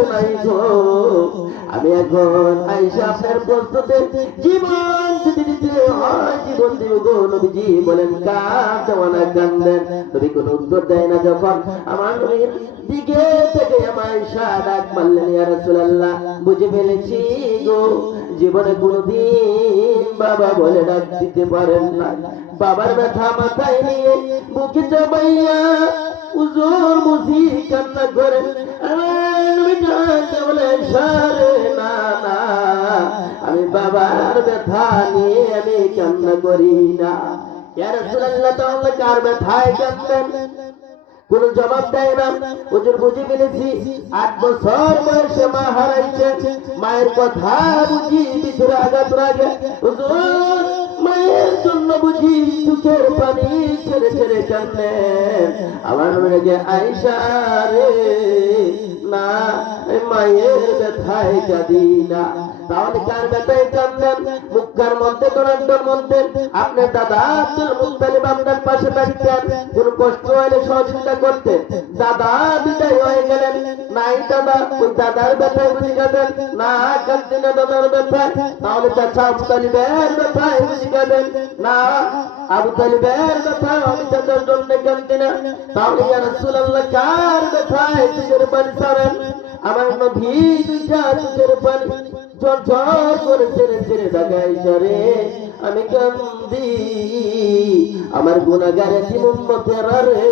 আসে নাই গো। আমি এখন আয়েশা আপনার প্রশ্নতে জীবন যদি দিতে হয় জীবন দিব গো। নবীজি বলেন কাঁদো না, কান্দেন। নবী কোনো উত্তর দেয় না। যখন আমার নবীর দিকে থেকে আমার আয়েশা ডাক মারলেন, ইয়া রাসূলুল্লাহ, বুঝে ফেলেছি গো, জীবনে কোনদিন বাবা বলে ডাক দিতে পারেন না। বাবার ব্যথা মাথায় নিয়ে বুকে চাপাইয়া হুজুর মুজি কান্না করেন। না না, আমি বাবার ব্যথা নিয়ে আমি কান্না করি না। ইয়া রাসূলুল্লাহ, তাহলে কার ব্যথায় কাঁদেন? কোন জবাব দেয় না। হুজুর বুঝে ফেলেছি, 8 বছর বয়সে মা হারাইছে, মায়ের কথা বুঝি ভিতরে আঘাত লাগে। হুজুর মায়ের জন্য বুঝি চোখের পানি ছেড়ে ছেড়ে কাঁদেন। আমার মনে যে আয়েশা রে, না মায়ের ব্যথায় কাঁদি না। তাহলে কার ব্যথায় কাঁদেন? মুক্কার মধ্যে দোরান্ডর মধ্যে আপনার দাদা আব্দুল মুত্তালিব আপনার পাশে থাকতেন, কোন কষ্ট হলে সহযোগিতা করতেন। দাদা বিদায় হয়ে গেলেন, নাই দাদা, ওই দাদার ব্যথায় বুঝি কাঁদেন? না, কাঁদতেন না দাদার ব্যথায়। তাহলে চাচা আবু তালিবের ব্যথায় বুঝি কাঁদেন? না, আবু তালিবের ব্যথায় আমি চাচার জন্য কাঁদতে না। তাহলে ইয়া রাসূলুল্লাহ, কার ব্যথায় চোখের পানি ছাড়েন? আমার নবী দুইটা চোখের পানি ঝরঝর করে ছেড়ে ছেড়ে ঢাকায় সরে আমি কান্দি। আমার গুনাহগার এতিম উম্মতেরা রে,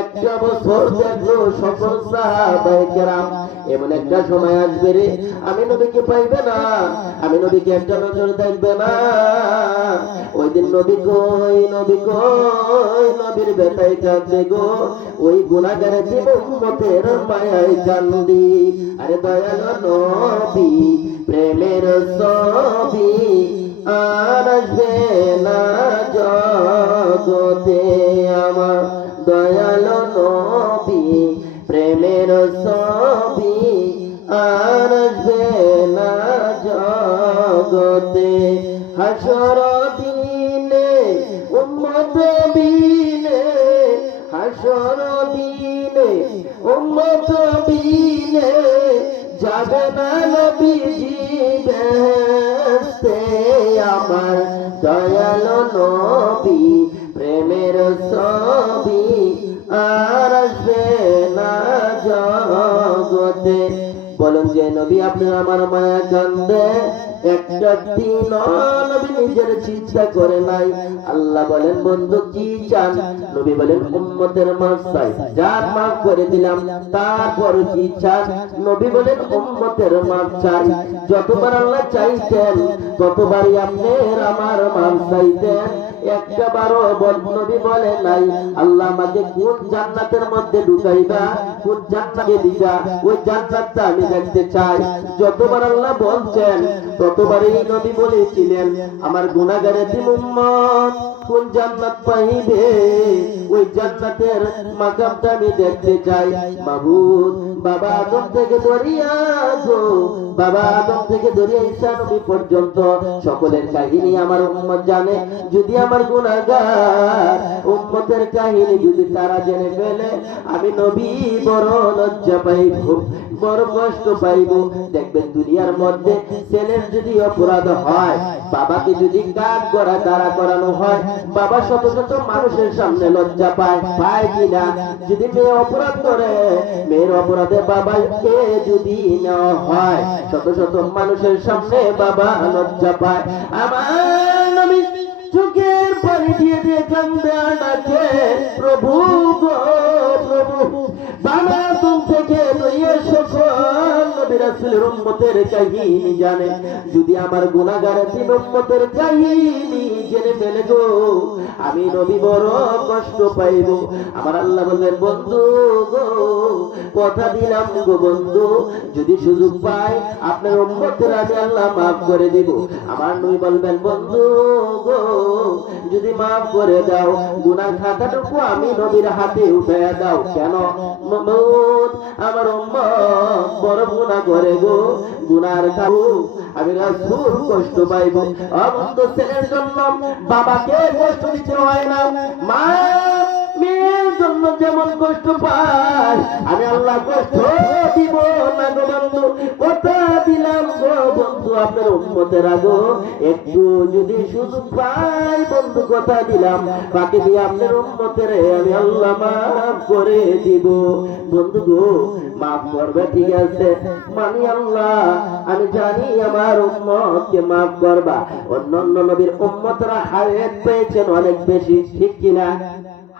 একটা বছর দেখলো সকল সাহাবায়ে কেরাম, এমন একটা সময় আসবে রে আমি নবীকে পাইবে না, আমি নবীকে একটা নজর দেখবে না। ওই দিন নবী কই, নবী কই, নবীর ব্যথায় কাঁদবে গো, ওই গুনাহগার এতিম উম্মতের মায়ায় কান্দি। আরে দয়াল নবী প্রেমের ছবি আর আসবে না জগতে, আমার দয়াল নবী প্রেমের ছবি আর আসবে না জগতে। হাসর দিনে উম্মত বিনে, হাসর দিনে উম্মত বিনে যাবে না নবীজি বেহেশতে, আমার দয়াল নবী প্রেমের ছবি আর আসবে না জগতে। বলুন যে নবী আপনার আমার মায়া কান্দে, একটা দিন নবী নিজের চিন্তা করে নাই। আল্লাহ বলেন বন্ধু কি চান? নবী বলেন উম্মতের মাফ চাই, যার মাফ করে দিলাম। তারপর কি চান? নবী বলেন উম্মতের মাফ চাই। যতবার আল্লাহ চাইতেন ততবারই আপনার আমার মাফ চাইতেন। একটা বারো নবী বলে নাই আল্লাহ আমাকে কোন জান্নাতের মধ্যে ঢুকাইবা, কোন জান্নাতে দিবা, ওই জান্নাতটা আমি দেখতে চাই। যতবার আল্লাহ বলছেন ততবারই নবী বলেছিলেন আমার গুনাহগার এতিম উম্মত কোন জান্নাত পাইবে, ওই জান্নাতের মাকামটা আমি দেখতে চাই। মাবুদ, বাবা আদম থেকে ধরিয়া গো, বাবা আদম থেকে ধরিয়া ঈসা নবী পর্যন্ত সকলের কাহিনী আমার উম্মত জানে। যদি আমার গুনাহগার উম্মতের কাহিনী যদি তারা জেনে ফেলে, আমি নবী বড় লজ্জা পাইব, বড় কষ্ট পাইব। দেখবেন দুনিয়ার মধ্যে ছেলের যদি অপরাধ হয়, বাবাকে যদি কাজ করা দাঁড়া করানো হয়, বাবা শত শত মানুষের সামনে লজ্জা পায়, পায় কিনা? যদি মেয়ে অপরাধ করে, মেয়ের অপরাধে বাবাকে যদি নেওয়া হয়, শত শত মানুষের সামনে বাবা লজ্জা পায়। আমার নবী চোখের পানি দিয়ে দিয়ে কান্দে আর ডাকে, প্রভু গো প্রভু, বানাতুম থেকে লইয়া সকল নবী রাসূলের উম্মতের কাহিনী জানে। যদি আমার গুনাহগার এতিম উম্মতের কাহিনী জেনে ফেলে গো, আমি নবী বড় কষ্ট পাইব। আমার আল্লাহ বললেন বন্ধু গো, কথা দিলাম গো বন্ধু, যদি সুযোগ পাই আপনার উম্মতের আমি আল্লাহ মাফ করে দিব। আমার নবী বলবেন বন্ধু গো, যদি মাফ করে দাও, গুনার খাতাটুকু আমি নবীর হাতে উঠাইয়া দাও। কেন? মামুদ, আমার উম্মত বড় গুনাহ করে গো, গুনার খাবো আমি রাসূল কষ্ট পাইব। অবন্ধ ছেলের জন্য বাবাকে কষ্ট দিতে হয় না, মা মেয়ের জন্য যেমন কষ্ট পাই আমি আল্লাহ কষ্ট দিব না গো বন্ধু। কথা দিলাম গো বন্ধু আপনার উম্মতের আগো একটু যদি সুযোগ পাই বন্ধু কথা দিলাম বাকি দিয়ে আপনার উম্মতের আমি আল্লাহ মাফ করে দিব। বন্ধু গো মাফ করবে ঠিক আছে মানি আল্লাহ, আমি জানি আমার উম্মতকে মাফ করবা। অন্যান্য নবীর উম্মতরা হায়াত পেয়েছেন অনেক বেশি, ঠিক কিনা?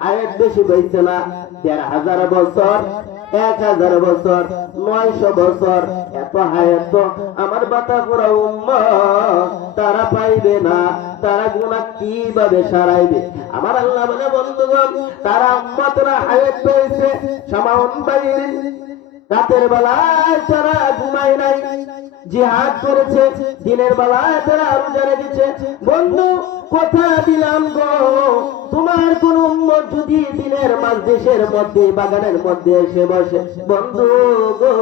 হায়াত বেশি পেয়েছে না? ১,৫০০ বছর, ১,০০০ বছর, ৯০০ বছর, এত হায়াত আমার বাতাপুরা উম্মত তারা পাইবে না। তারা গুনাহ কিভাবে সারাইবে? আমার আল্লাহ বলে বন্ধুগণ তারা উম্মতরা হায়াত পেয়েছে সামাউন বাইরিন, রাতের বেলায় তারা ঘুমায় নাই, জিহাদ করেছে, দিনের বেলায় তারা রোজা রেখেছে। বন্ধু কথা দিলাম গো তোমার কোন উম্মত যদি দিনের মাজলিসের মধ্যে বাগানের মধ্যে এসে বসে বন্ধু গো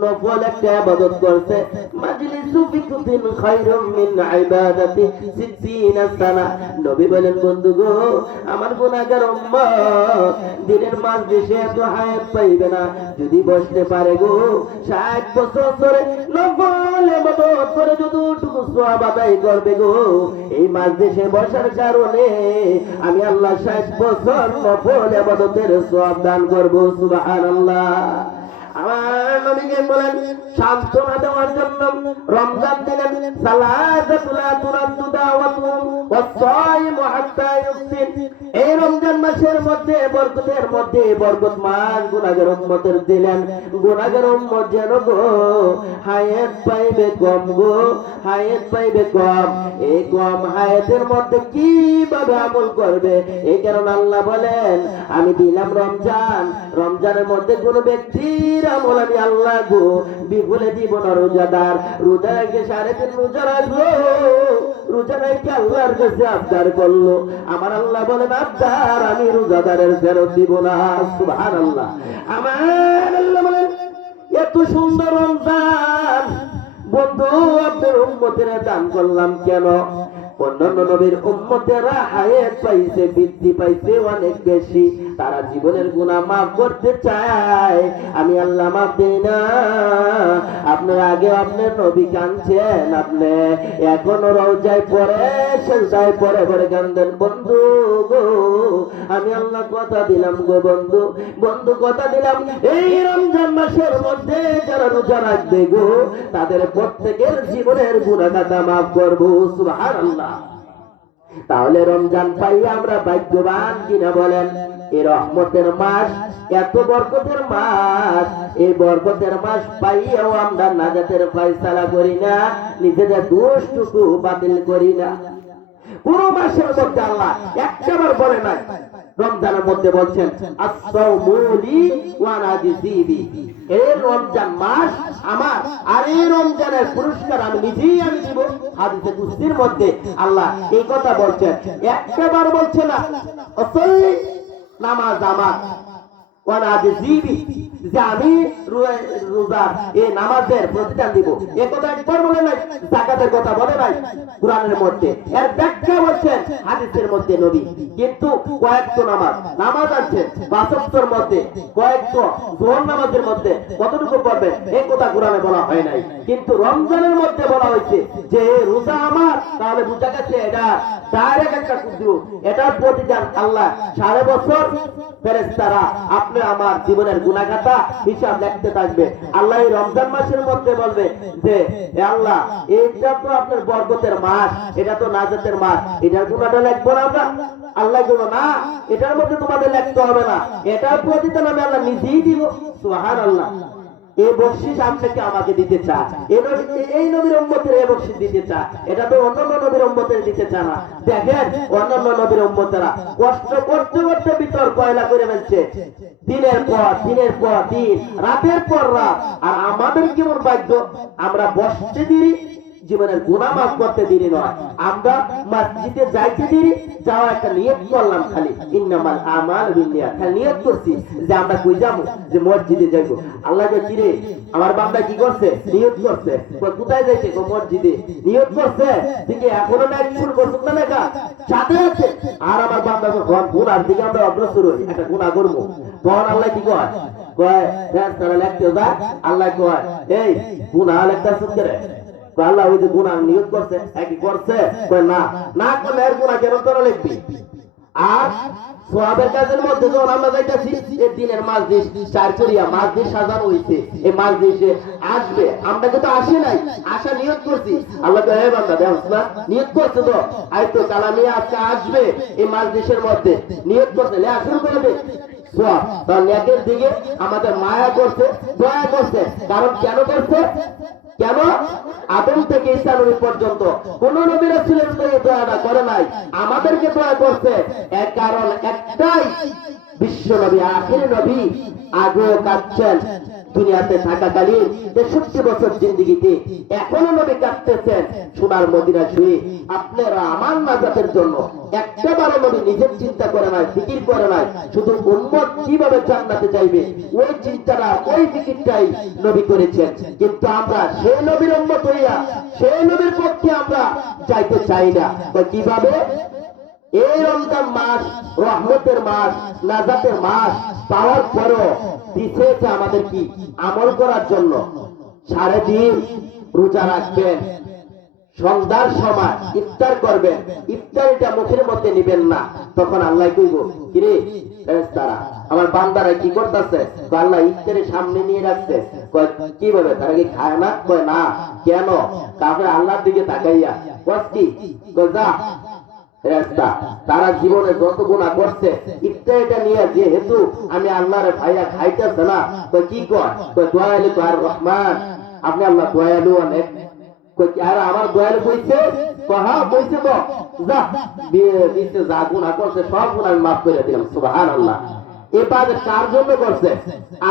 নফল একটা ইবাদত করছে, মাজলিসু ফিকুতিন খায়রুম মিন ইবাদাতি 60 সানা। নবী বলেন বন্ধু গো আমার গুনাহগার উম্মত দিনের মাজলিসে এত হায়াত পাইবে না যদি বসতে পারে গো 60 বছর ধরে নফল ইবাদত করে যতটুকু সওয়াব আদায় করবে গো এই মাজলিসে বসার কারণে আমি আল্লাহ 60 বছর নফল ইবাদতের সওয়াব দান করব। সুবহানাল্লাহ। আমার নবীকে বলেন সান্ত্বনা দেওয়ার জন্য রমজান দিলেন সালাতুল তুরাদ্দু দাওয়াতুহুম ওয়াস-সাইমু হাত্তা ইফতির। এই রমজান মাসের মধ্যে বরকতের মধ্যে বরকত মাস গুনাহগার উম্মতের দিলেন। গুনাহগার উম্মত যেন গো হায়াত পাইবে কম গো, হায়াত পাইবে কম। এই কম হায়াতের মধ্যে কিভাবে আমল করবে? এই কারণে আল্লাহ বলেন আমি দিলাম রমজান, রমজানের মধ্যে কোন ব্যক্তির আমল আমি আল্লাহ গো বিফলে দিব না। রোজাদার রোজা রেখে 3.5 রোজা রাখলো, রোজা রেখে আল্লাহর কাছে আবদার করলো, আমার আল্লাহ বলেন আবদার আমি রোজাদারের ফেরত দিব না। সুবহানাল্লাহ। আমার আল্লাহ বলেন এত সুন্দর রমজান বন্ধু আপনার উম্মতের দান করলাম কেন? অন্যান্য নবীর উম্মতেরা হায়াত পাইছে, বৃদ্ধি পাইছে অনেক বেশি, তারা জীবনের গুনাহ মাফ করতে চায়, আমি আল্লাহ মাফ দেই না। আপনার আগে আপনার নবী কাঁদছেন, আপনি এখনো রওজায় পড়ে সেজদায় পড়ে পড়ে কাঁদেন। বন্ধু গো আমি আল্লাহ কথা দিলাম গো বন্ধু, বন্ধু কথা দিলাম এই রমজান মাসের মধ্যে যারা রোজা রাখবে গো তাদের প্রত্যেকের জীবনের গুনাহ খাতা মাফ করব। সুবহানাল্লাহ। তাহলে রমজান পাইয়া আমরা ভাগ্যবান কিনা বলেন? এই রহমতের মাস, এত বরকতের মাস, এই বরকতের মাস পাইয়াও আমরা নাজাতের ফয়সালা করি না, নিজেদের দোষটুকু বাতিল করি না। পুরো মাসের মধ্যে আল্লাহ একটাবার বলে নাই, রমজানের মধ্যে বলছেন আস-সাওমুলি ওয়া নাজিবি, এই রমজান মাস আমার, আর এই রমজানের পুরস্কার আমি নিজেই আমি দিব। হাদিসে কুদসির মধ্যে আল্লাহ এই কথা বলছেন, একটাবার বলছে না অসল্লি নামাজ আমার ওয়া নাজিবি, যে আমি রোজার এই নামাজের প্রতিদান দিব। এই কথা একবার বলে নাই, যাকাতের কথা বলে নাই কুরআনের মধ্যে, এর ব্যাখ্যা বলছেন হাদিসের মধ্যে নবী। কিন্তু কয়েকটা নামাজ আছে 5 ওয়াক্তের মধ্যে, কয়েকটা যোহর নামাজের মধ্যে কতটুকু পড়বে এই কথা কুরআনে বলা হয় নাই, কিন্তু রমজানের মধ্যে বলা হয়েছে যে রোজা আমার, তাহলে বুঝা গেছে এটা ডাইরেক্ট একটা কুদরত, এটার প্রতিদান আল্লাহ 5.5 বছর ফেরেশতারা আপনি আমার জীবনের গুনাহ খাতা হিসাব লিখতে থাকবে। আল্লাহ এই রমজান মাসের মধ্যে বলবে যে হে আল্লাহ এটা তো আপনার বরকতের মাস, এটা তো নাজাতের মাস, এটার গুনাহটা লিখবো না আমরা? আল্লাহ বলবে না, এটার মধ্যে তোমাদের লিখতে হবে না, এটার প্রতিদান আমি আল্লাহ নিজেই দিব। সুবহানাল্লাহ। এই বকশিশ আপনাকে আমাকে দিতে চায়, এই নবীর উম্মতের এই বকশিশ দিতে চায়, এটা তো অন্যান্য নবীর উম্মতের দিতে চায় না। দেখেন অন্যান্য নবীর উম্মতেরা কষ্ট করতে করতে ভিতর কয়লা করে ফেলছে, দিনের পর দিন, রাতের পর রাত। আর আমাদের কেমন ভাগ্য, আমরা বসতে দিই জীবনের গুনাহ মাফ করতে দেরি নয়। আমরা মসজিদে যাইতে দেরি, যাওয়া একটা নিয়ত করলাম খালি, ইন্নামাল আমাল বিন্নিয়াত, খালি নিয়ত করছি যে আমরা কই যাবো, যে মসজিদে যাইবো। আল্লাহ কে কিরে আমার বান্দা কি করছে? নিয়ত করছে। কোথায় যাইছে? মসজিদে। নিয়ত করছে দিকে এখনো না শুরু করছো না লেখা সাথে আছে। আর আমার বান্দা যখন গুনার দিকে আমরা অগ্রসর হই, একটা গুনাহ করবো, তখন আল্লাহ কি কয়? কয় ফেরেশতারা লিখতে যায়। আল্লাহ কয় এই গুনাহ লিখতাছ করে? আল্লাহ ওই যে গুনাহ নিয়ত করছে, একই করছে? কয় না, না করলে এর গুনাহ কেন তোরা লিখবি? আর সোয়াবের কাজের মধ্যে যখন আমরা যাইতেছি, এই দিনের মাজলিস চারচরিয়া মাজলিস সাজানো হইছে, এই মাজলিসে আসবে, আমরা কিন্তু আসি নাই, আসা নিয়ত করছি। আল্লাহ কয় হে বান্দা দেখছ না, নিয়ত করছে তো, আই তো কালামিয়া আজকে আসবে এই মাজলিসের মধ্যে, নিয়ত করছে, লেখা শুরু করে দে। তার নেকের দিকে আমাদের মায়া করছে, দয়া করছে। কারণ কেন করছে? কেন? আদম থেকে ঈসা নবী পর্যন্ত কোন নবী রাসূলের প্রতি দয়াটা করে নাই, আমাদেরকে দয়া করছে। এর কারণ একটাই, বিশ্ব নবী, আখির নবী আগেও কাঁদছেন দুনিয়াতে থাকাকালীন 63 বছর জিন্দেগিতে, এখনো নবী কাঁদতেছেন সোনার মদিনা শুয়ে। আপনারা আমার নাজাতের জন্য একটাবারও নবী নিজের চিন্তা করে নাই, ফিকির করে নাই, শুধু উম্মত কিভাবে জান্নাতে যাইবে ওই চিন্তাটা, ওই ফিকিরটাই নবী করেছেন। কিন্তু আমরা সেই নবীর উম্মত হইয়া সেই নবীর পক্ষে আমরা যাইতে চাই না। কিভাবে? এই রমজান মাস রহমতের মাস, নাজাতের মাস পাওয়ার পরও দিয়েছে আমাদের কি আমল করার জন্য। সারাদিন রোজা রাখবেন, সন্ধ্যার সময় ইফতার করবেন, ইফতারিটা মুখের মধ্যে নিবেন না। তখন আল্লাহ কইব কিরে ফেরেশতারা আমার বান্দারা কি করতেছে? আল্লাহ ইফতারের সামনে নিয়ে রাখছে। কয় কি বলে তারা কি খায় না? কয় না। কেন? কাফের আল্লাহর দিকে তাকাইয়া কষ্টি কয় যা ফেরেশতা তারা জীবনে যত গুনাহ করছে ইফতারিটা নিয়ে, যেহেতু আমি আল্লাহর ভাইয়া খাইতেছে না, কয় কি কয়? কয় দয়ালু আর রহমান, আপনি আল্লাহ দয়ালু অনেক। আর আমার দয়ালু কইছে? হ্যাঁ কইছে তো, যা দিতে যা গুনাহ করছে সব গুনাহ আমি মাফ করে দিলাম। সুবহানাল্লাহ। এই বাজেট কার জন্য করছে?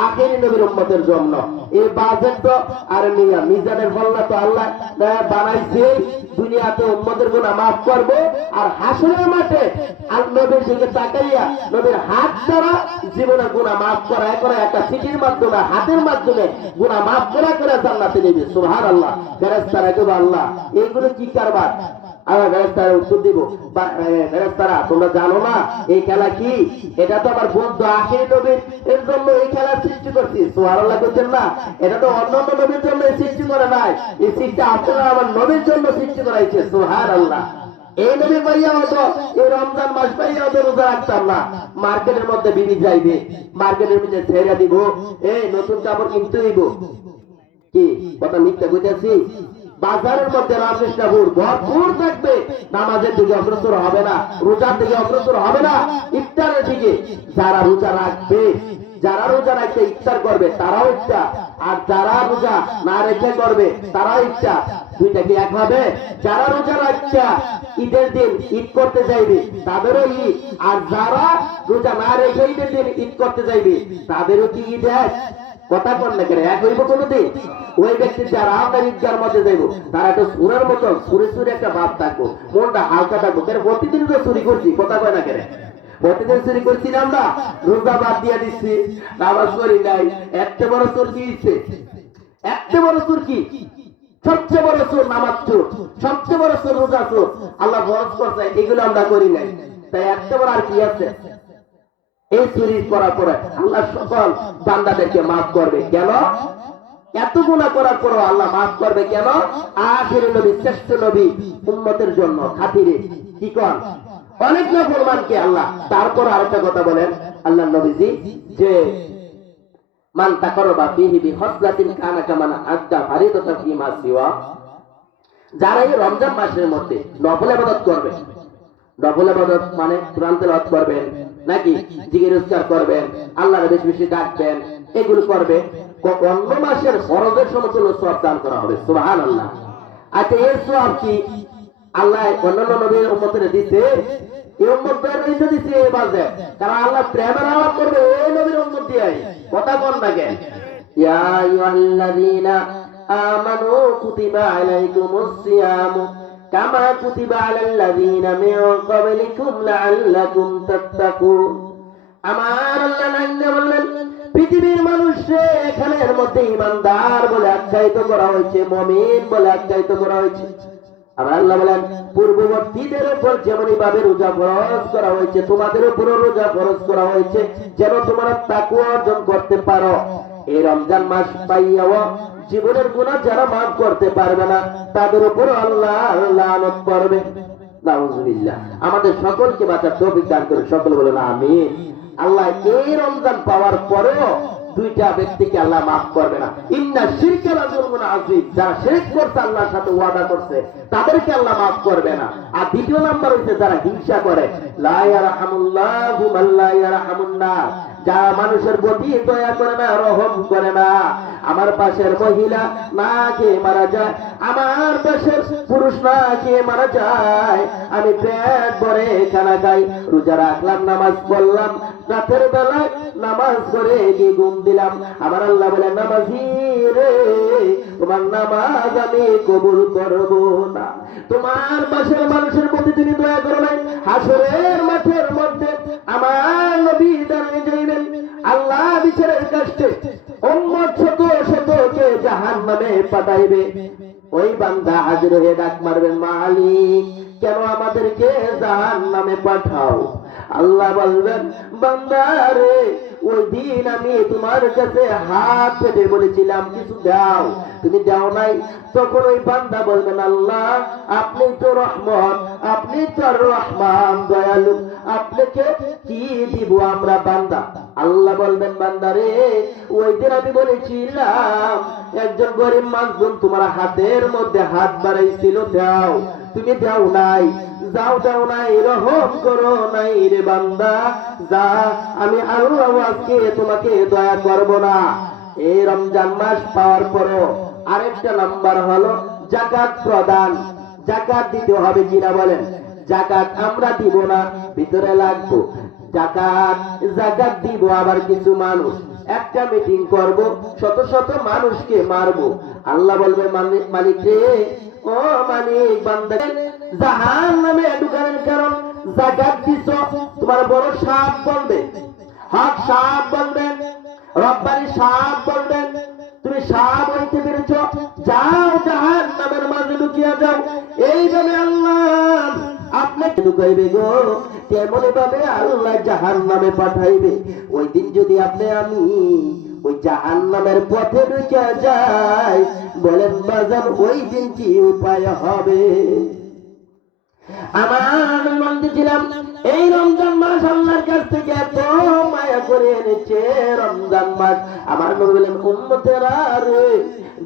আখেরি নবীর উম্মতের জন্য। এই বাজেট তো আর মিজানের বল্লা তো আল্লাহ বানাইছে দুনিয়াতে উম্মতের গুনাহ মাফ করবে, আর হাসরের মাঠে আর নবীর দিকে তাকাইয়া নবীর হাত দ্বারা জীবনের গুনাহ মাফ করা করে একটা চিঠির মাধ্যমে, হাতের মাধ্যমে গুনাহ মাফ করা করে জান্নাতে নেবে। সুবহানাল্লাহ। ফেরেশতারা কইবে আল্লাহ এইগুলো কি কারবার? আমরা ফেরেশতারা উত্তর দিব, ফেরেশতারা তোমরা জানো না এই খেলা কি? এটা তো আমার বন্ধু আখিরি নবীর এর জন্য এই খেলা সৃষ্টি করছি। সুবহানাল্লাহ বলছেন না? এটা তো অন্যান্য নবীর জন্য সৃষ্টি করে নাই, এই সৃষ্টি আপনারা আমার নবীর জন্য সৃষ্টি করাইছে। সুবহানাল্লাহ। এই নবী পাইয়া হতো এই রমজান মাস পাইয়া হতো রোজা রাখতাম না। মার্কেটের মধ্যে বিবি যাইবে, মার্কেটের মধ্যে ছেড়ে দিব, এই নতুন কাপড় কিনতে দিব, কি কথা মিথ্যা কইতেছি? বাজারের মধ্যে রামকৃষ্ণপুর ভরপুর থাকবে, নামাজের দিকে অগ্রসর হবে না, রোজার দিকে অগ্রসর হবে না, ইফতারের দিকে। যারা রোজা রাখবে, যারা রোজা রাখতে ইফতার করবে তারাও ইচ্ছা, আর যারা রোজা না রেখে করবে তারাও ইচ্ছা। দুইটা কি এক হবে? যারা রোজা রাখছে ঈদের দিন ঈদ করতে যাইবে তাদেরও ঈদ, আর যারা রোজা না রেখে ঈদের দিন ঈদ করতে যাইবে তাদেরও কি ঈদ এক? কথা কন না কেন? এক হইব কোনদিন? ওই ব্যক্তি যারা আমরা ঈদগার মধ্যে যাইব তারা একটা সুরের মতো সুরে সুরে একটা ভাব থাকবো, মনটা হালকা থাকবো। কেন প্রতিদিন তো চুরি করছি, কথা কয় না কেন? প্রতিদিন চুরি করছি না আমরা, রোজা বাদ দিয়ে দিচ্ছি, নামাজ করি নাই। একটা বড় চোর কি হচ্ছে? একটা বড় চোর কি? সবচেয়ে বড় চোর নামাজ চোর, সবচেয়ে বড় চোর রোজা চোর। আল্লাহ ফরজ করছে, এগুলো আমরা করি নাই, তাই একটা বড় আর কি আছে? এই চুরি করার পরে আল্লাহ সকল বান্দাদেরকে মাফ করবে। কেন? এত গুনাহ করার পরও আল্লাহ মাফ করবে কেন? আখিরি নবী, শ্রেষ্ঠ নবী উম্মতের জন্য খাতিরে কি কর অনেক না ফরমানকে আল্লাহ। তারপর আরেকটা কথা বলেন আল্লাহ নবীজি, যে মান তাকাররাবা ফিহি বিহসলাতিন কানা কামান আদা ফারিদাতান ফিমা সিওয়া, যারা এই রমজান মাসের মধ্যে নফল ইবাদত করবে, নফল ইবাদত মানে কোরআন তেলাওয়াত করবেন, নাকি জিকির উচ্চার করবেন, আল্লাহর বেশি বেশি ডাকবেন, এগুলো করবে, অন্য মাসের ফরজের সমতুল্য সওয়াব দান করা হবে। সুবহানাল্লাহ। আচ্ছা এর সওয়াব কি আল্লাহ অন্যান্য নবীর উম্মতের দিতে? এই উম্মতদের রইতে দিতে এই বাজে, কারণ আল্লাহ প্রেমের আলাপ করবে এই নবীর উম্মত দিয়ে। কথা কোন না কেন? ইয়া আইয়ুহাল্লাযীনা আমানু কুতিবা আলাইকুমুস সিয়ামু কামা কুতিবা আলাল লাযীনা মিন ক্বাবলিকুম লাআল্লাকুম তাত্তাকুন। আমার আল্লাহ নাইন্দা বললেন, পৃথিবীর মানুষে এখানের মধ্যে ঈমানদার বলে আখ্যায়িত করা হয়েছে, মুমিন বলে আখ্যায়িত করা হয়েছে। আর আল্লাহ বলেন, পূর্ববর্তীদের উপর যেমনই ভাবে রোজা ফরজ করা হয়েছে, তোমাদের উপরও রোজা ফরজ করা হয়েছে, যেন তোমরা তাকওয়া অর্জন করতে পারো। এই রমজান মাস পাইয়াও জীবনের গুনাহ যারা মাফ করতে পারবে না, তাদের উপর আল্লাহ লানত করবে। নাউযুবিল্লাহ। আমাদের সকলকে বাঁচার তৌফিক দান করে সকল বলেন আমিন। আল্লাহ এই রমজান পাওয়ার পরেও দুইটা ব্যক্তিকে আল্লাহ মাফ করবে না। ইন্না শিরকা লাযুলমুন আযীম, যারা শিরক করছে আল্লাহর সাথে ওয়াদা করছে, তাদেরকে আল্লাহ মাফ করবে না। আর দ্বিতীয় নাম্বার হচ্ছে যারা হিংসা করে, লা ইয়ারহামুল্লাহু মান লা ইয়ারহামুন নাস, যারা মানুষের প্রতি দয়া করে না, রহম করে না। আমার পাশের মহিলা না খেয়ে মারা যায়, আমার পাশের পুরুষ না খেয়ে মারা যায়, আমি পেট ভরে খানা খাই, রোজা রাখলাম, নামাজ পড়লাম, রাতের বেলায় নামাজ পড়ে গিয়ে ঘুম দিলাম। আমার আল্লাহ বলে, নামাজি রে, তোমার নামাজ আমি কবুল করব না। তোমার পাশের মানুষের প্রতি তুমি দয়া করো নাই, হাসরের মাঠের মধ্যে আমার নবী দাঁড়িয়ে যাইবেন আল্লাহ বিচারের কাছে, উম্মত শত শতকে জাহান্নামে পাঠাইবে। ওই বান্দা হাজির হয়ে ডাক মারবেন, মালিক কেন আমাদেরকে জাহান্নামে পাঠাও? আল্লাহ বলবেন, বান্দা রে, ওই দিন আমি তোমার কাছে হাত পেতে বলেছিলাম কিছু দাও, তুমি দাও নাই। তখন ওই বান্দা বলবেন, আল্লাহ আপনি তো রহমান, আপনি তো রহমান দয়ালু, আপনাকে কি দিব আমরা বান্দা? আল্লাহ বলবেন, বান্দা রে, ওই দিন আমি বলেছিলাম একজন গরিব মাজলুম তোমার হাতের মধ্যে হাত বাড়াইছিল, দাও, তুমি দাও নাই, দাও নাই, রহম করো নাই রে বান্দা, যা, আমি আল্লাহ আজকে তোমাকে দয়া করব না। এই রমজান মাস পাওয়ার পরও আরেকটা নাম্বার হলো যাকাত প্রদান। যাকাত দিতে হবে কিনা বলেন? যাকাত আমরা দিব না, ভিতরে লাগবো। যাকাত দিব, আবার কিছু মানুষ একটা মিটিং করব, শত শত মানুষকে মারবো। আল্লাহ বলবে, মালিক রে, ও মালিক, বান্দা জাহান্নামে ঢুকানোর কারণ যাকাত দিছ। তোমার বড় সাপ বলবে, হক সাপ বলবেন, রব্বানি সাপ বলবেন, তুমি সাপ হইতে পেরেছ, যাও জাহান্নামের মাঝে ঢুকিয়া যাও। এইভাবে আল্লাহ আপনাকে ঢুকাইবে গো, তেমনি ভাবে আল্লাহ জাহান্নামে পাঠাইবে। ওই দিন যদি আপনি আমি ওই জাহান্নামের পথে ঢুকে যাই, বলেন বাজার ওই দিন কি উপায় হবে? আমার মনে ছিলাম এই রমজান মাস আল্লাহর কাছ থেকে এত মায়া করে এনেছে। রমজান মাস আমার নবী বলেন, উম্মতেরা রে,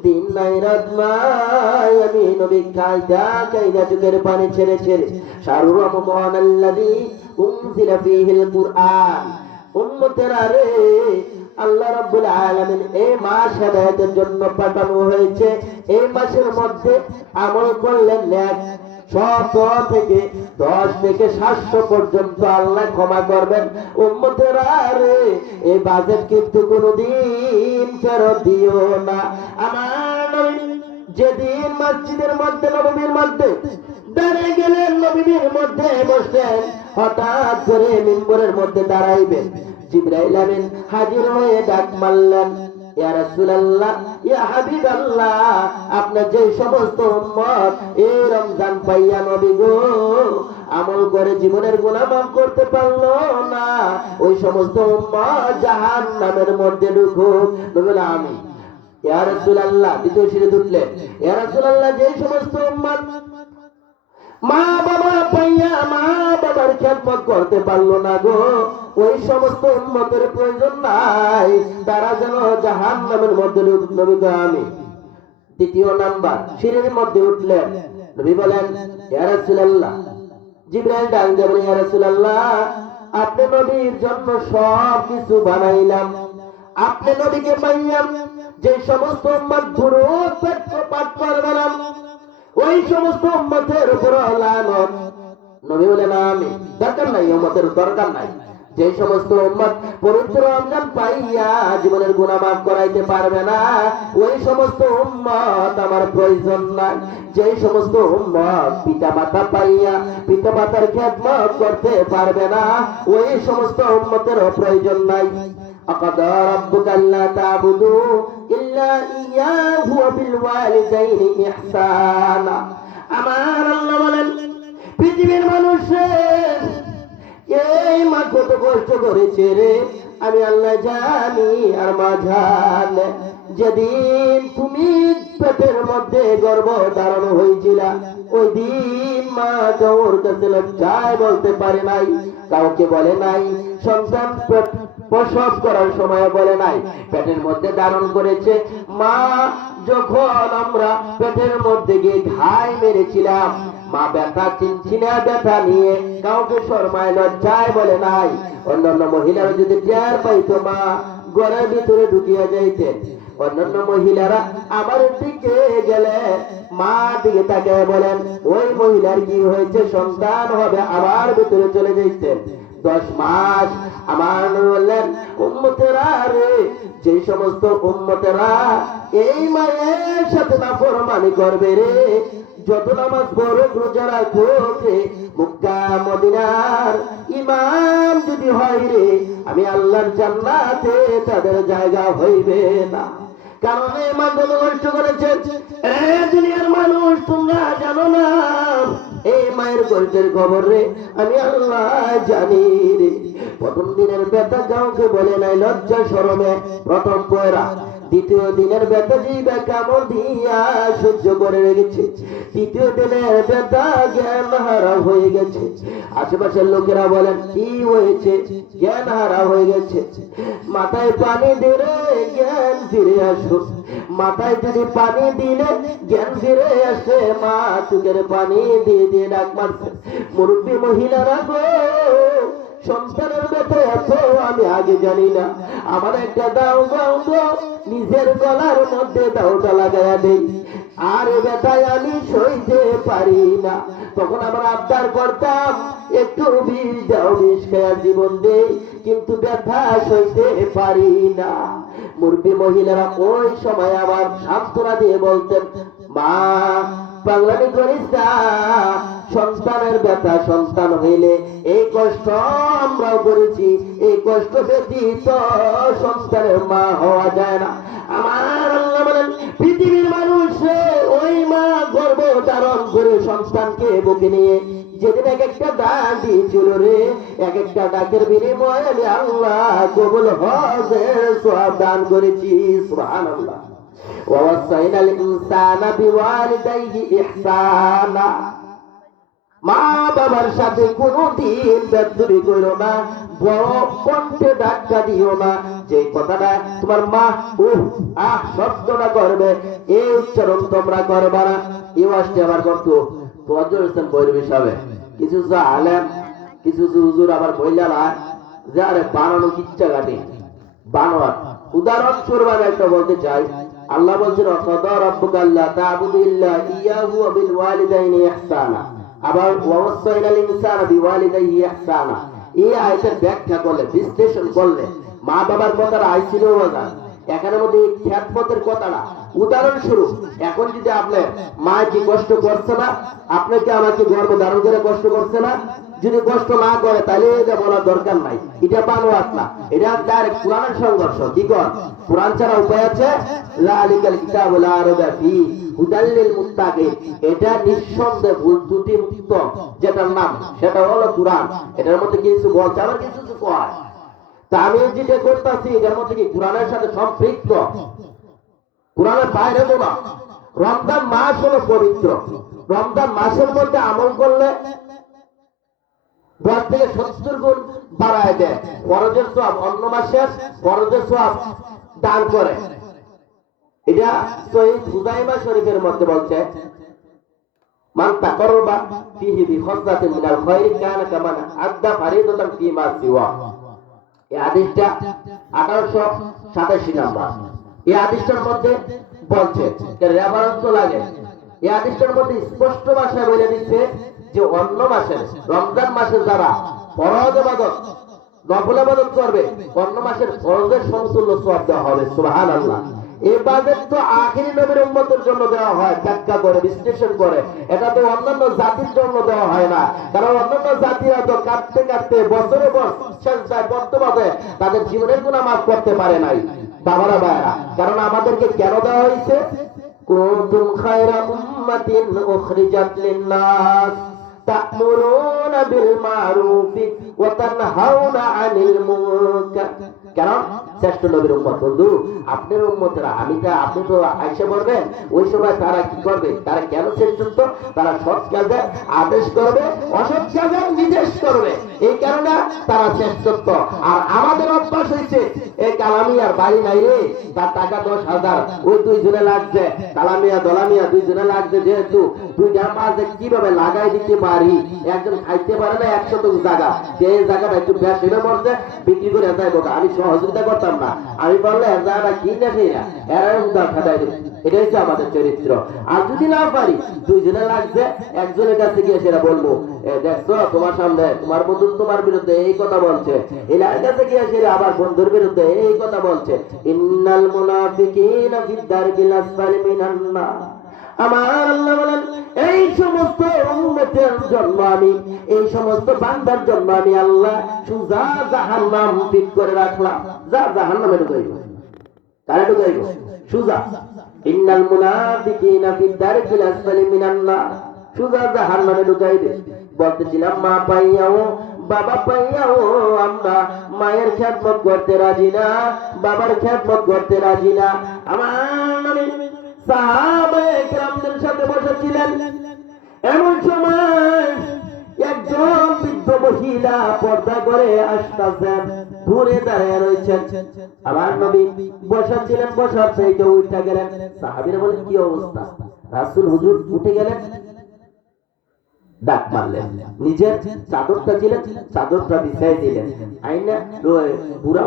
দিন নাই রাত নাই, আমি নবী কায়দা কায়দা চোখের পানি ছেড়ে ছেড়ে শাহরু রমজান আল্লাযী উনজিলা ফীহিল কুরআন। উম্মতেরা রে, আল্লাহ রাব্বুল আলামিন এই মাস হেদায়েতের জন্য পাঠানো হয়েছে। এই মাসের মধ্যে আমল করলে নেক 100 থেকে 10 থেকে 700 পর্যন্ত আল্লাহ ক্ষমা করবেন। উম্মতেরা রে, এই বাজেট কিন্তু কোনোদিন ফেরত দিও না। আমার নবী যেদিন মসজিদের মধ্যে, নববীর মধ্যে দাঁড়িয়ে গেলেন, নবীর মধ্যে বসলেন, হঠাৎ করে মিম্বরের মধ্যে দাঁড়াইবেন, জিবরাইল আমিন হাজির হয়ে ডাক মারলেন, ইয়া রাসূলুল্লাহ, ইয়া হাবিবাল্লাহ, আপনার যে সমস্ত উম্মত এই রমজান পাইয়া নবী গো আমল করে জীবনের গুনাহ মাফ করতে পারলো না, ওই সমস্ত উম্মত জাহান্নামের মধ্যে ঢুকুক। নবী আমিন। ইয়া রাসূলুল্লাহ দ্বিতীয় সিঁড়িতে উঠলেন, ইয়া রাসূলুল্লাহ, যে সমস্ত উম্মত মা বাবা পাইয়া মা বাবার খেদমত করতে পারলো না গো, ওই সমস্ত উম্মতের প্রয়োজন নাই, তারা যেন জাহান্নামের মধ্যে ঢুকবে। আমি দ্বিতীয় নাম্বার সিঁড়ির মধ্যে উঠলেন, নবী বলেন, ইয়া রাসূলুল্লাহ, জিবরাইল ডাক দিয়ে বলেন, ইয়া রাসূলুল্লাহ, আপনি নবীর জন্য সব কিছু বানাইলাম, আপনি নবীকে পাইলাম, যে সমস্ত উম্মত দুরূদ পাঠ করবে না, ওই সমস্ত উম্মতের উপর লানত। নবী বলেন, আমি দরকার নাই, উম্মতের দরকার নাই, যে সমস্ত উম্মত পবিত্র রমজান পাইয়া জীবনের গুনাহ মাফ করাইতে পারবে না, ওই সমস্ত উম্মত আমার প্রয়োজন নাই। যে সমস্ত উম্মত পিতামাতা পাইয়া পিতামাতার খেদমত করতে পারবে না, ওই সমস্ত উম্মতেরও প্রয়োজন নাই। أقضى ربك ألا تعبدوا إلا إياه وبالوالدين إحسانا। আমার আল্লাহ বলেন, পৃথিবীর মানুষের এই মা কত কষ্ট করেছে রে, আমি আল্লাহ জানি আর মা জানে। যেদিন তুমি পেটের মধ্যে গর্ভ ধারণ হয়েছিল, ওই দিন মা কাউর কাছে লজ্জায় বলতে পারে নাই, কাউকে বলে নাই। সন্তান প্রসব করার সময় বলে নাই, পেটের মধ্যে ধারণ করেছে মা। যখন আমরা পেটের মধ্যে গিয়ে ঘাই মেরেছিলাম, মা ব্যথা চিনচিনা ব্যথা নিয়ে কাউকে শরমায় লজ্জায় বলে নাই। অন্যান্য মহিলারা যদি টের পাইতো, মা ঘরের ভিতরে ঢুকিয়া যাইতেন। অন্যান্য মহিলারা আমার দিকে গেলে মা দিকে তাকে বলেন, ওই মহিলার কি হয়েছে, সন্তান হবে, আবার ভিতরে চলে যাইতেন। 10 মাস আমার বললেন, উম্মতেরা রে, যে সমস্ত উম্মতেরা এই মায়ের সাথে নাফরমানি করবে রে, যত নামাজ পড়ো রোজা রাখো রে, মক্কা মদিনার ইমাম যদি হয় রে, আমি আল্লাহর জান্নাতে তাদের জায়গা হইবে না। কারণ এই মাধ্যমে নষ্ট করেছে। দুনিয়ার মানুষ, তোমরা জানো না এই মায়ের কষ্টের খবর রে, আমি আল্লাহ জানি রে। প্রথম দিনের ব্যথা কাউকে বলে নাই, লজ্জা শরমে প্রথম পয়রা। দ্বিতীয় দিনের ব্যথা জিবে কামড় দিয়া সহ্য করে রেখেছে। তৃতীয় দিনের ব্যথা জ্ঞান হারা হয়ে গেছে। আশেপাশের লোকেরা বলেন, কি হয়েছে? জ্ঞান হারা হয়ে গেছে। মাথায় পানি দিলে জ্ঞান ফিরে আসো। মাথায় যদি পানি দিলে জ্ঞান ফিরে আসে, মা চোখের পানি দিয়ে দিয়ে ডাক মারছে, মুরব্বী মহিলারা গো, সন্তানের ব্যথা এত আমি আগে জানি না, আমার একটা দাও দাও গো, নিজের গলার মধ্যে দাওটা লাগাইয়া দেই, আর এ ব্যথায় আমি সইতে পারি না। তখন আবার আবদার করতাম, একটু বিষ দাও, বিষ খেয়ার জীবন দেই, কিন্তু ব্যথা সইতে পারি না। মুরব্বী মহিলারা ওই সময় আবার সান্ত্বনা দিয়ে বলতেন, মা পাগলামি করিস না, সন্তানের ব্যথা সন্তান হইলে এই কষ্ট আমরাও করেছি, এই কষ্ট ব্যতীত সন্তানের মা হওয়া যায় না। আমার আল্লাহ বলেন, পৃথিবীর মানুষ ওই মা গর্ভ ধারণ করে সন্তানকে বুকে নিয়ে যেদিন এক একটা ডাক দিয়েছিল রে, এক একটা ডাকের বিনিময়ে আমি আল্লাহ কবুল হজের সওয়াব দান করেছি। সুবহানাল্লাহ। ওয়াসাইনাল ইনসানা বিওয়ালিদাইহি ইহসানা। মা বাবার সাথে কোনদিন বেদবি করো না, বড় কণ্ঠে ডাক্কা দিও না। যে কথাটা তোমার মা শব্দটা করবে, এই উচ্চারণ তোমরা করবা না। এই ওয়াজটি আবার করতো তোয়াজ্জুল হোসেন বৈরবী সাহেব, কিছু আলেম কিছু হুজুর আবার বইলারা যে আরে বানানো কিচ্ছা কাটে বানোয়ার। উদাহরণ স্বরূপ আমি একটা বলতে চাই, আল্লাহ বলছেন, ওয়াকাদা রাব্বুকা আল্লা তা'বুদু ইল্লা ইয়াহু ওয়া বিল ওয়ালিদাইনি ইহসানা। আবার ওয়াসাইনাল ইনসানা বিওয়ালিদাইহি ইহসানা। এই আয়াতের ব্যাখ্যা করলে, বিশ্লেষণ করলে মা বাবার কথাটা আইছিল না, এখানের মধ্যে খ্যাতমতের কথাটা উদাহরণস্বরূপ। এখন যদি আপনার মা কি কষ্ট করছে না, আপনাকে আমাকে গর্ভ ধারণ করে কষ্ট করছে না, যদি কষ্ট না করে তাহলে এটা বলার দরকার নাই, এটা বানোয়াট না, এটা ডাইরেক্ট কোরআনের সংঘর্ষ। কি কর, কোরআন ছাড়া উপায় আছে? যালিকাল কিতাবু লা রাইবা ফীহি হুদাল লিল মুত্তাকিন। এটা নিঃসন্দেহে ভুল ত্রুটি মুক্ত যেটার নাম, সেটা হলো কোরআন। এটার মধ্যে কিছু বলছে, আবার কিছু কয়। তা আমি যেটা করতেছি এটার মধ্যে কি কোরআনের সাথে সম্পৃক্ত, কোরআনের বাইরে তো না। রমজান মাস হলো পবিত্র। রমজান মাসের মধ্যে আমল করলে 10 থেকে 70 গুণ বাড়ায় দেয়। ফরজের সওয়াব অন্য মাসের ফরজের সওয়াব দান করে। এটা সহিহ হুযাইমা শরীফের মধ্যে বলছে, মান তাকাররাবা ফীহি বিখাসসাতিন মিনাল খায়রি কানা কামান আদ্দা ফারিদাতান ফীমা সিওয়া। এই হাদিসটা 1887 নাম্বার। এই হাদিসটার মধ্যে বলছে, রেফারেন্স তো লাগে। এই হাদিসটার মধ্যে স্পষ্ট ভাষায় বলে দিচ্ছে যে অন্য মাসে, রমজান মাসে যারা ফরজ ইবাদত নফল ইবাদত করবে, অন্য মাসের ফরজের সমতুল্য সওয়াব দেওয়া হবে। সুবহানাল্লাহ। ইবাদত তো আখিরি নবীর উম্মতের জন্য দেওয়া হয়, ব্যাখ্যা করে বিশ্লেষণ করে। এটা তো অন্যান্য জাতির জন্য দেওয়া হয় না, কারণ অন্যান্য জাতিরা তো কাঁদতে কাঁদতে বছরের পর সেজদায় বর্তমানে তাদের জীবনের গুনাহ মাফ করতে পারে নাই। বাবারা ভাইরা, কারণ আমাদেরকে কেন দেওয়া হয়েছে? কুনতুম খায়রা উম্মাতিন উখরিজাত লিন-নাস তা'মুরুনা বিল মা'রুফি ওয়া তানহাউনা আনিল মুনকার। কারণ শ্রেষ্ঠ নবীর উম্মত। বন্ধু, আপনার উম্মতরা, আপনি তো আয়েশা বলবেন, ওই সময় তারা কি করবে? তারা কেন শ্রেষ্ঠত্ব? তারা সৎ কাজে আদেশ করবে, অসৎ কাজে নির্দেশ করবে, এই কারণে তারা শ্রেষ্ঠত্ব। আর আমাদের অভ্যাস হয়েছে, এই কালামিয়ার বাড়ি নাই রে, তার টাকা 10,000, ওই দুইজনে লাগছে, কালামিয়া দলামিয়া দুইজনে লাগছে, যেহেতু দুইটা মাঝে কিভাবে লাগাই দিতে পারি, একজন খাইতে পারে না 100 জায়গা, যে জায়গাটা একটু বেশি পড়ছে বিক্রি করে যাইব। আমি সহযোগিতা করতাম না, আমি বললে জায়গাটা কিনে খেয়ে এরা উদার খাটাই দেব। এটা হচ্ছে আমাদের চরিত্র। আর যদি না পারি, দুইজনে লাগছে, একজনের কাছে গিয়ে সেটা বলবো, দেখছো তোমার সামনে তোমার বন্ধু তোমার বিরুদ্ধে এই কথা বলছে, এলার কাছে গিয়ে সেটা আবার বন্ধুর বিরুদ্ধে এই কথা বলছে। ইন্নাল মুনাফিকিনা ফিদ দারকিল আসফালি মিনান নার। আমার আল্লাহ বলেন, এই সমস্ত উম্মতের জন্য আমি, এই সমস্ত বান্দার জন্য আমি আল্লাহ সুজা জাহান্নাম ঠিক করে রাখলাম। যা জাহান্নামে ঢুকাইব। কারে ঢুকাইব? সুজা। ইন্নাল মুনাফিকিনা ফিদ দারকিল আসফালি মিনান নার, সুজা জাহান্নামে ঢুকাইবে। বলতেছিলাম, মা পাইয়াও বাবা পাইয়াও আমরা মায়ের খেদমত করতে রাজি না, বাবার খেদমত করতে রাজি না। আমার নবী সাহাবায়ে কেরামদের সাথে বসেছিলেন, এমন সময় একজন বৃদ্ধ মহিলা পর্দা করে আসতেছেন, দূরে দাঁড়িয়ে রয়েছেন। আমার নবী বসাচ্ছিলেন, বসার থেকে উঠে গেলেন। সাহাবীরা বলেন, কি অবস্থা? রাসূল হুজুর উঠে গেলেন, ডাক মারলেন, নিজের চাদরটা ছিলেন, চাদরটা বিছাই দিলেন, আইনা বুড়া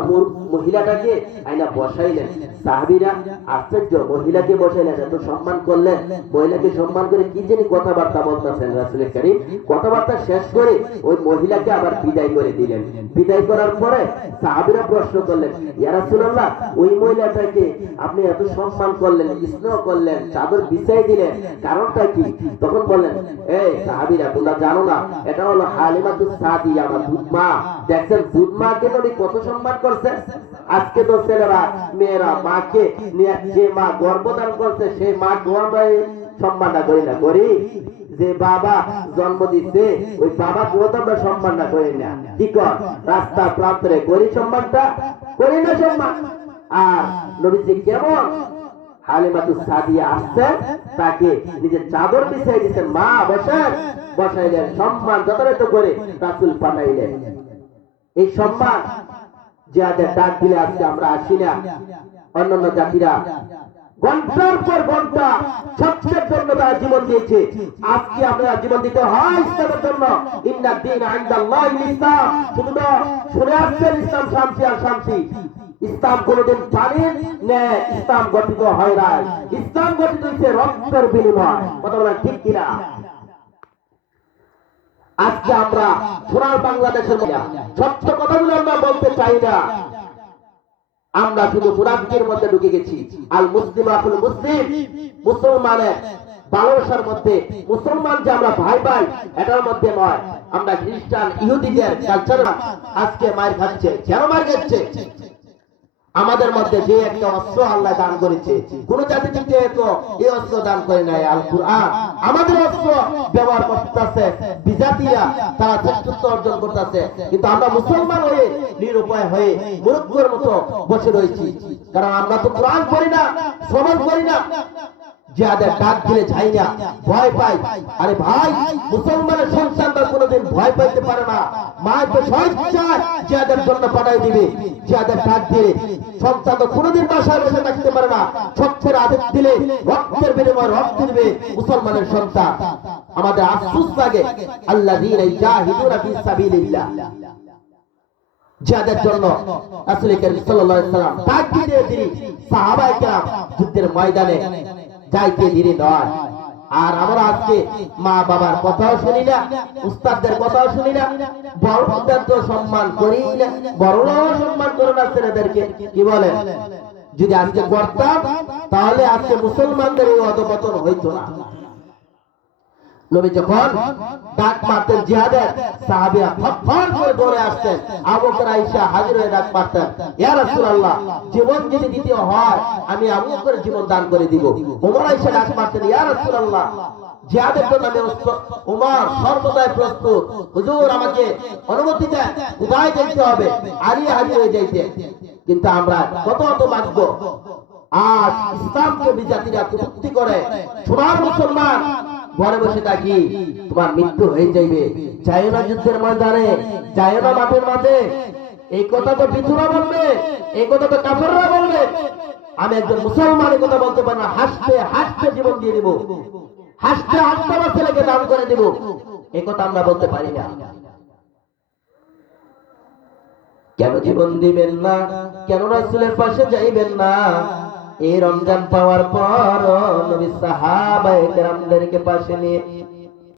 মহিলাটাকে আইনা বসাইলেন। সাহাবীরা আশ্চর্য, মহিলাকে বসাইলেন, এত সম্মান করলেন, মহিলাকে সম্মান করে কি জানি কথাবার্তা বলতেছেন রাসূল কারীম। কথাবার্তা শেষ করে ওই মহিলাকে আবার বিদায় করে দিলেন। বিদায় করার পরে সাহাবীরা প্রশ্ন করলেন, ইয়া রাসূলুল্লাহ, ওই মহিলাটাকে আপনি এত সম্মান করলেন, স্নেহ করলেন, চাদর বিছাই দিলেন, কারণটা কি? তখন বললেন, এই সাহাবীরা, তোমরা জানো না, এটা হলো হালিমাতুস সাদিয়া, আমার দুধ মা। দেখছেন দুধ মাকে নবী কত সম্মান করছে। আজকে তো ছেলেরা মেয়েরা মাকে নিয়ে, যে মা গর্ভধান করছে সেই মা গর্ভে সম্মানটা করি না, করি? যে বাবা জন্ম দিচ্ছে ওই বাবা কেউ তো আমরা সম্মান না করি না। কি কর? রাস্তা প্রান্তরে করি সম্মানটা, করি না সম্মান। আর নবীজি কেমন হালিমাতুস সাদিয়া আসছে, তাকে নিজের চাদর বিছাই দিচ্ছেন, মা বসেন, বসাইলেন, সম্মান যথাযথ করে রাসূল পাঠাইলেন। এই সম্মান যাদের ডাক দিলে আজকে আমরা আসি না। অন্যান্য জাতিরা ঘন্টার পর ঘন্টা সত্যের জন্য তারা জীবন দিয়েছে, আজকে আমরা জীবন দিতে হয় ইসলামের জন্য। ইন্নাদ দীন ইনদাল্লাহিল ইসলাম। শুধু তো শুনে আসছেন ইসলাম শান্তি আর শান্তি। ইসলাম কোনদিন পানির ন্যায় ইসলাম গঠিত হয় না, ইসলাম গঠিত হয়েছে রক্তের বিনিময়। কথা বলেন ঠিক কিনা? আজকে আমরা সোনার বাংলাদেশের সত্য কথাগুলো আমরা বলতে চাই না, আমরা শুধু মুনাফিকের মধ্যে ঢুকে গেছি। আল মুসলিম আকুল মুসলিম, মুসলমানের ভালোবাসার মধ্যে, মুসলমান যে আমরা ভাই ভাই এটার মধ্যে নয়। আমরা খ্রিস্টান ইহুদিদের কালচার আজকে মার খাচ্ছে। কেন মার খাচ্ছে? আমাদের মধ্যে যে একটা অস্ত্র আল্লাহ দান করেছে, কোন জাতিকে তো এই অস্ত্র দান করে নাই, আল কুরআন। আমাদের অস্ত্র ব্যবহার করতেছে বিজাতিরা, তারা শ্রেষ্ঠত্ব অর্জন করতেছে, কিন্তু আমরা মুসলমান হয়ে নিরুপায় হয়ে মূর্খের মতো বসে রয়েছি। কারণ আমরা তো কোরআন পড়ি না, শ্রবণ করি না, যাদের ডাক দিলে যাই না, ভয় পাই। আরে ভাই, মুসলমানের সন্তানরা কোনোদিন ভয় পাইতে পারে না। মা তো স্বেচ্ছায় যাদের জন্য পাঠাই দিবে, যাদের ডাক দিলে সন্তান তো কোনোদিন বাসায় বসে থাকতে পারে না। সত্যের আদেশ দিলে রক্তের বিনিময়ে রক্ত দিবে মুসলমানের সন্তান। আমাদের আফসোস লাগে, আল্লাযীনা ইজাহিদুনা ফি সাবিলিল্লাহ, যাদের জন্য রাসূল কারীম সাল্লাল্লাহু আলাইহি ওয়াসাল্লাম ডাক দিয়ে তিনি সাহাবায়ে কেরাম যুদ্ধের ময়দানে যাইতে দেরি নয়। আর আমরা আজকে মা বাবার কথাও শুনি না, উস্তাদদের কথাও শুনি না, বড়দের তো সম্মান করি না, বড়রাও সম্মান করে না ছেলেদেরকে। কি বলে? যদি আজকে করতাম তাহলে আজকে মুসলমানদের এই অধপতন হইতো না। নবী যখন ডাক মারতেন জিহাদের, সাহাবীরা ফট করে দৌড়ে আসতেন। আবু বকর আয়েশা হাজির হয়ে ডাক মারতেন, ইয়া রাসূলুল্লাহ, জীবন যদি দিতে হয় আমি আবু বকরের জীবন দান করে দিব। ওমর আয়েশা ডাক মারতেন, ইয়া রাসূলুল্লাহ, জিহাদের জন্য আমি ওমর সর্বদাই প্রস্তুত, হুজুর আমাকে অনুমতি দেন, কোথায় যেতে হবে? আলী হাজির হয়ে যাইতে। কিন্তু আমরা কত ভাগ্য, আজ ইসলামকে বিজাতিরা কুটুক্তি করে, সোনার মুসলমান ঘরে বসে থাকি, তোমার মৃত্যু হয়ে যাইবে, যাইও না যুদ্ধের ময়দানে, যাইও না মাঠের মাঝে। এই কথা তো বিধুরা বলবে, এই কথা তো কাফেররা বলবে। আমি একজন মুসলমান এই কথা বলতে পারি না। হাসতে হাসতে জীবন দিয়ে দিব, হাসতে হাসতে আমার ছেলেকে দান করে দিব, এই কথা আমরা বলতে পারি না। কেন জীবন দিবেন না? কেন রাসূলের পাশে যাইবেন না? এই রমজান পাওয়ার পর নবী সাহাবায়ে কেরামদেরকে পাশে নিয়ে